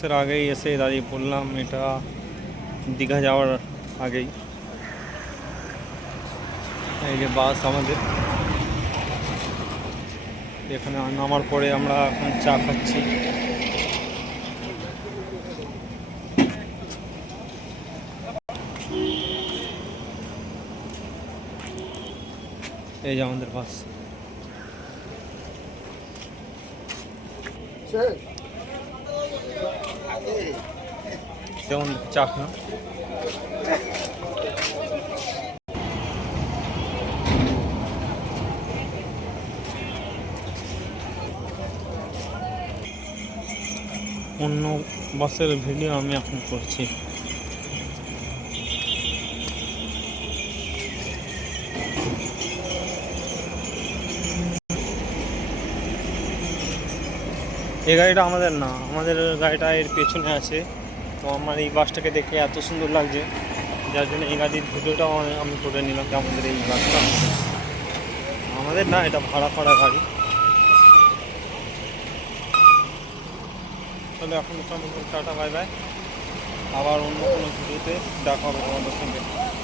বাসের আগেই এসে দাঁড়িয়ে পড়লাম। এটা দীঘা যাওয়ার আগেই। এই যে বাস আমাদের, এখানে নামার পরে আমরা এখন চা খাচ্ছি। এই যে আমাদের বাস। যেমন চা খা। অন্য বাসের ভিডিও আমি এখন করছি। এই গাড়িটা আমাদের না, আমাদের গাড়িটা এর পেছনে আছে। তো আমার এই বাসটাকে দেখে এত সুন্দর লাগছে, যার জন্য এই গাড়ির ভিডিওটাও আমি করে নিলাম যে আমাদের এই বাসটা আমাদের না, এটা ভাড়া করা গাড়ি। তাহলে এখন টাটা, বাই বাই। আবার অন্য কোনো ভিডিওতে দেখা হবে তোমাদের সঙ্গে।